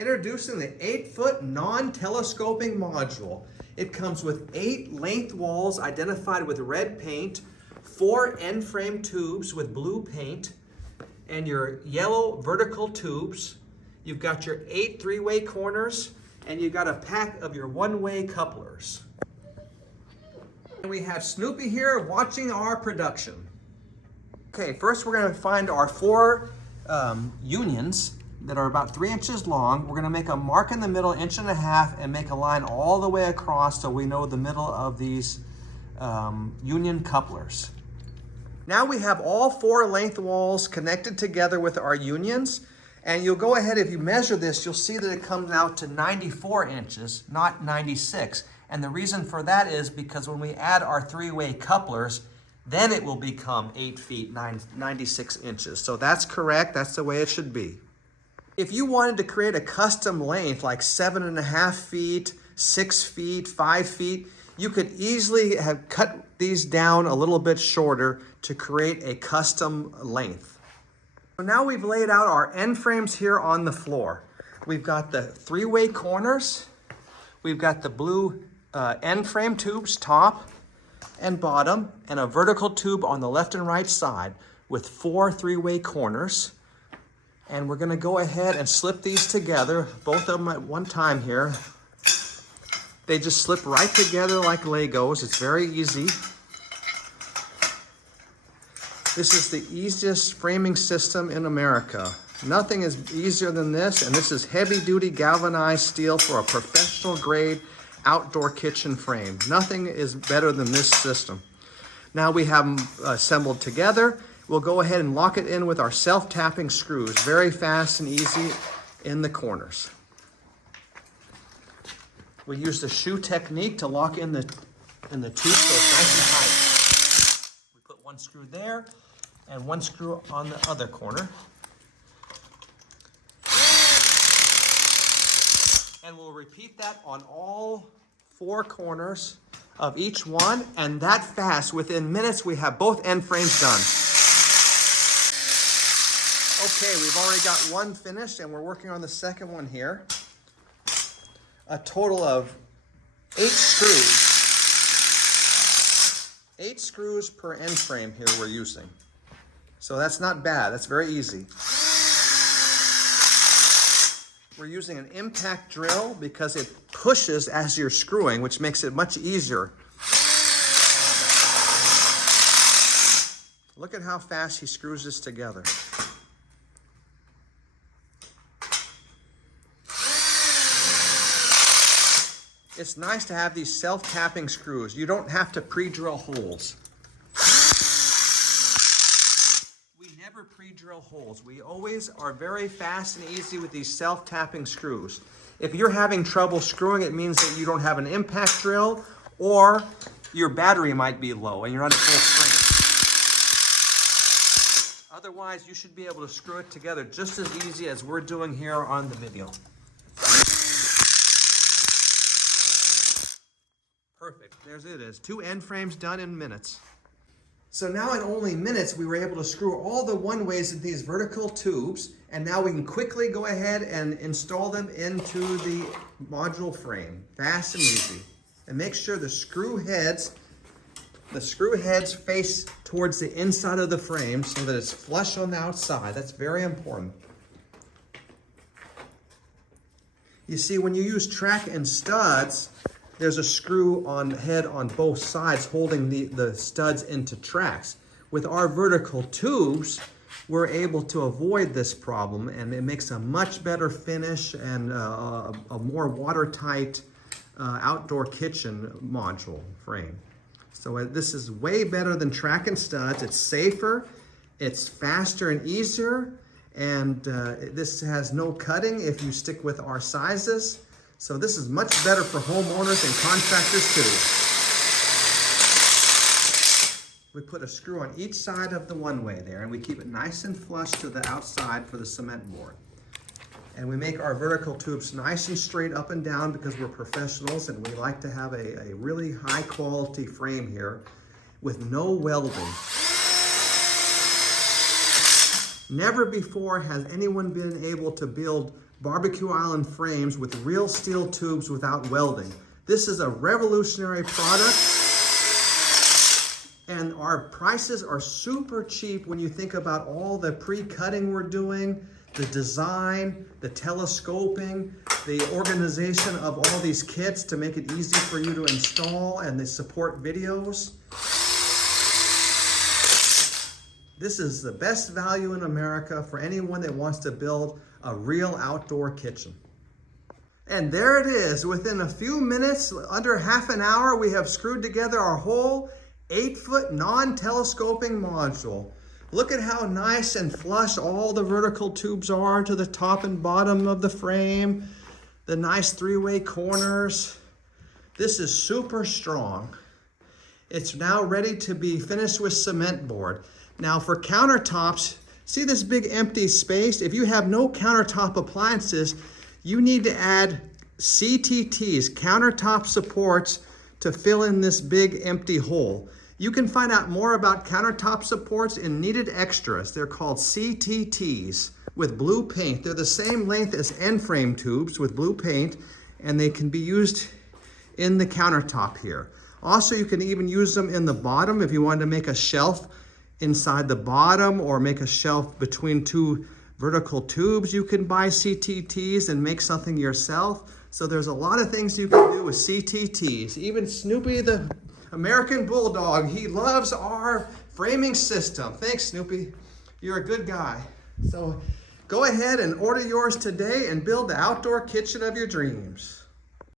Introducing the 8-foot non-telescoping module. It comes with 8 length walls identified with red paint, 4 end frame tubes with blue paint, and your yellow vertical tubes. You've got your 8 3-way corners, and you've got a pack of your 1-way couplers. And we have Snoopy here watching our production. Okay, first we're going to find our 4 unions that are about 3 inches long. We're going to make a mark in the middle, 1.5 inches, and make a line all the way across so we know the middle of these union couplers. Now we have all 4 length walls connected together with our unions, and you'll go ahead, if you measure this, you'll see that it comes out to 94 inches, not 96. And the reason for that is because when we add our 3-way couplers, then it will become 8 feet, 96 inches. So that's correct, that's the way it should be. If you wanted to create a custom length like 7.5 feet, 6 feet, 5 feet, you could easily have cut these down a little bit shorter to create a custom length. So now we've laid out our end frames here on the floor. We've got the 3-way corners, we've got the blue end frame tubes, top and bottom, and a vertical tube on the left and right side with 4 3-way corners. And we're going to go ahead and slip these together, both of them at one time here. They just slip right together like Legos. It's very easy. This is the easiest framing system in America. Nothing is easier than this, and this is heavy-duty galvanized steel for a professional grade outdoor kitchen frame. Nothing is better than this system. Now we have them assembled together. We'll go ahead and lock it in with our self-tapping screws. Very fast and easy in the corners. We use the shoe technique to lock in the tube so it's nice and tight. We put 1 screw there and 1 screw on the other corner. And we'll repeat that on all 4 corners of each one, and that fast. Within minutes, we have both end frames done. Okay, we've already got 1 finished, and we're working on the second one here. A total of 8 screws. 8 screws per end frame here we're using. So that's not bad, that's very easy. We're using an impact drill because it pushes as you're screwing, which makes it much easier. Look at how fast he screws this together. It's nice to have these self-tapping screws. You don't have to pre-drill holes. We never pre-drill holes. We always are very fast and easy with these self-tapping screws. If you're having trouble screwing, it means that you don't have an impact drill, or your battery might be low and you're on full strength. Otherwise, you should be able to screw it together just as easy as we're doing here on the video. Perfect, there's it is. 2 end frames done in minutes. So now in only minutes, we were able to screw all the 1-ways in these vertical tubes, and now we can quickly go ahead and install them into the module frame. Fast and easy. And make sure the screw heads face towards the inside of the frame so that it's flush on the outside. That's very important. You see, when you use track and studs, there's a screw head on both sides holding the studs into tracks. With our vertical tubes, we're able to avoid this problem, and it makes a much better finish and a more watertight outdoor kitchen module frame. So this is way better than track and studs. It's safer, it's faster and easier, and this has no cutting if you stick with our sizes. So this is much better for homeowners and contractors too. We put a screw on each side of the 1-way there, and we keep it nice and flush to the outside for the cement board. And we make our vertical tubes nice and straight up and down because we're professionals and we like to have a really high quality frame here with no welding. Never before has anyone been able to build barbecue island frames with real steel tubes without welding. This is a revolutionary product, and our prices are super cheap when you think about all the pre-cutting we're doing, the design, the telescoping, the organization of all these kits to make it easy for you to install, and the support videos. This is the best value in America for anyone that wants to build a real outdoor kitchen. And there it is. Within a few minutes, under half an hour, we have screwed together our whole 8-foot non-telescoping module. Look at how nice and flush all the vertical tubes are to the top and bottom of the frame. The nice 3-way corners. This is super strong. It's now ready to be finished with cement board. Now for countertops, see this big empty space? If you have no countertop appliances, you need to add CTTs, countertop supports, to fill in this big empty hole. You can find out more about countertop supports in Needed Extras. They're called CTTs with blue paint. They're the same length as end frame tubes with blue paint, and they can be used in the countertop here. Also, you can even use them in the bottom if you wanted to make a shelf inside the bottom or make a shelf between two vertical tubes. You can buy CTTs and make something yourself. So there's a lot of things you can do with CTTs. Even Snoopy the American Bulldog, he loves our framing system. Thanks, Snoopy. You're a good guy. So go ahead and order yours today and build the outdoor kitchen of your dreams.